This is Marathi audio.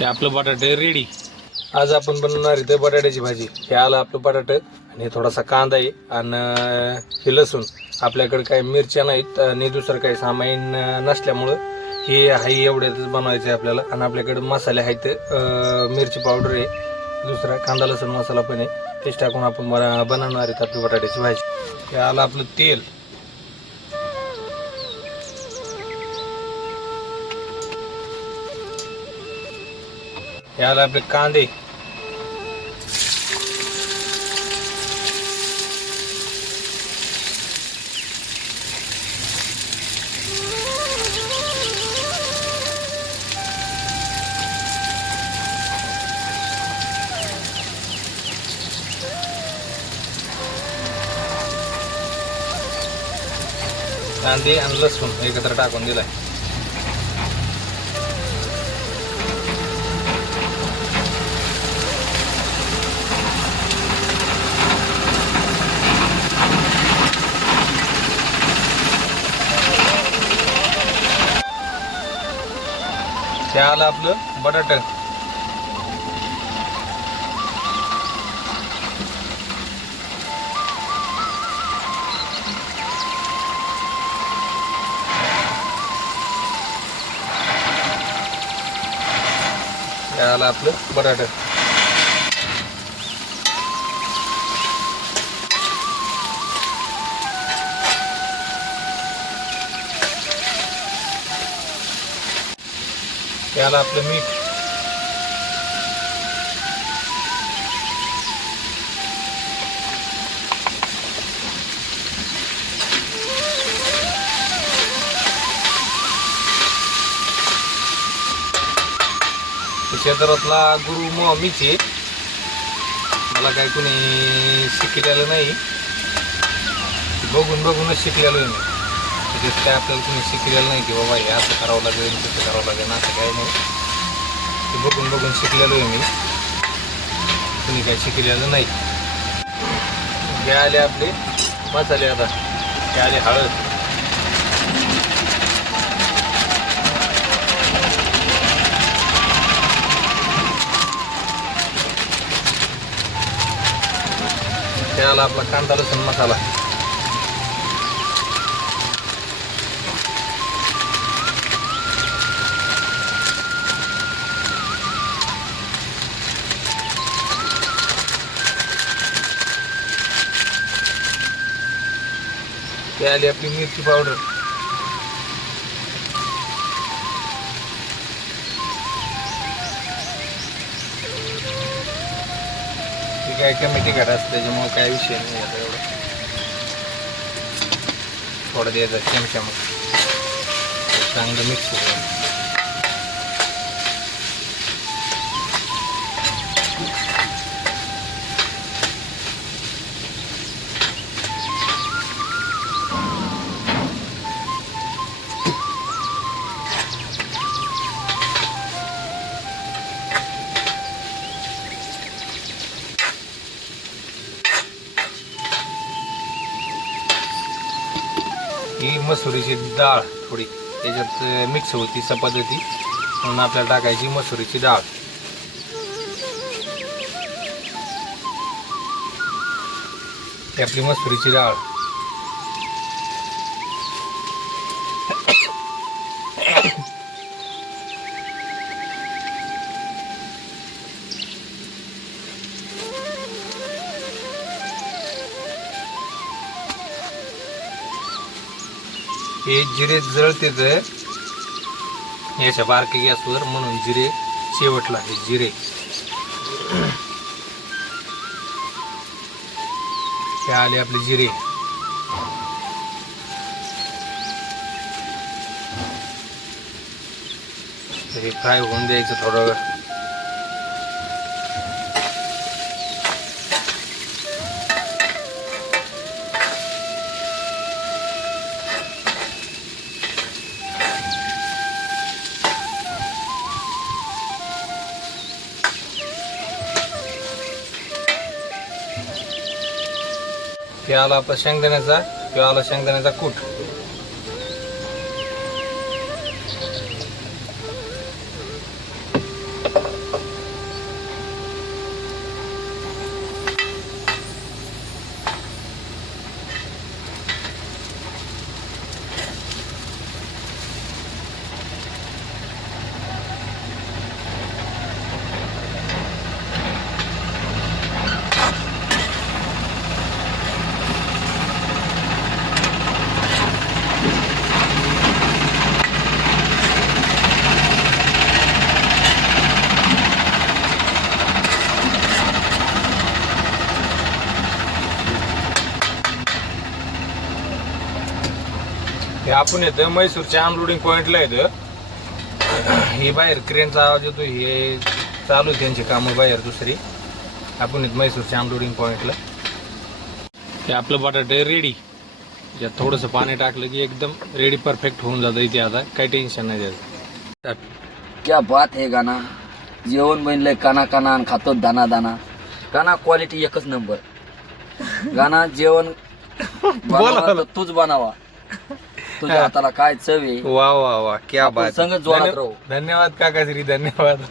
हे आपलं बटाटे रेडी। आज आपण बनवणार इथे बटाट्याची भाजी। हे आलं आपलं बटाटे आणि थोडासा कांदा आहे आणि हे लसूण। आपल्याकडे काही मिरच्या नाहीत आणि दुसरं काही सामान नसल्यामुळं हे हाई एवढ्यातच बनवायचं आहे आपल्याला। आणि आपल्याकडे मसाले आहेत, मिरची पावडर आहे, दुसरा कांदा लसूण मसाला पण आहे, तेच टाकून आपण बनवणार आहेत आपली बटाट्याची भाजी। हे आलं आपलं तेल, हे आलं आपले कांदे, कांदे आणि लसूण एकत्र टाकून दिलाय। हे आलं आपलं बटाटा, हे आलं आपलं बटाटा, हे आलं आपलं मीठ, शेतातला गुरु मीच आहे, मला काही कुणी शिकलेलं नाही, बघून बघूनच शिकलेलो आहे मी। त्याच्यात काय आपल्याला कुणी शिकलेलं नाही की बाबा हे असं करावं लागेल तसं करावं लागेल, असं काही नाही, ते बघून बघून शिकलेलो आहे मी, कुणी काही शिकलेलं नाही। हे आले आपले मसाले, आता हे आले हळद, हे आला आपला कांदा लसूण मसाला, हे आली आपली मिरची पावडर, ती काय कमी तिखट असते त्याच्यामुळे काय विषय नाही आता एवढं, थोडं द्यायचं चमचा, मग चांगलं मिक्स होतं। ही मसुरीची डाळ थोडी त्याच्यात मिक्स होती पद्धती, म्हणून आपल्याला टाकायची मसुरीची डाळ। ही आपली मसुरीची डाळ, हे जिरे जळतेच याच्या बारक्या गॅसवर, म्हणून जिरे शेवटला आहे जिरे। हे आले आपले जिरे, हे फ्राय होऊन द्यायचं थोडं वेळ। हे आला आपला शेंगदाण्याचा, किंवा आला शेंगदाण्याचा कूट, आपण येतं म्हैसूरच्या अनलोडिंग पॉइंटला येतं. हे बाहेर क्रेनचा आवाज येतो, हे चालू आहे त्यांची कामं बाहेर दुसरी. आपण येत म्हैसूरच्या अनलोडिंग पॉइंटला. ते आपलं बटाटे रेडी. यात थोडंसं पाणी टाकलं की एकदम रेडी परफेक्ट होऊन जातं इथे. आता काही टेन्शन नाही त्याचं. क्या बात है गाना. जेवण बनलंय काना काना आणि खातो दाना दाना. गाना क्वालिटी एकच नंबर. गाना जेवण बनवा तर तूच बनावा. तुझ्या हाताला काय चव आहे. वा वा वा, क्या आपण बात. संगत जोरात राहू. धन्यवाद काकाश्री, धन्यवाद.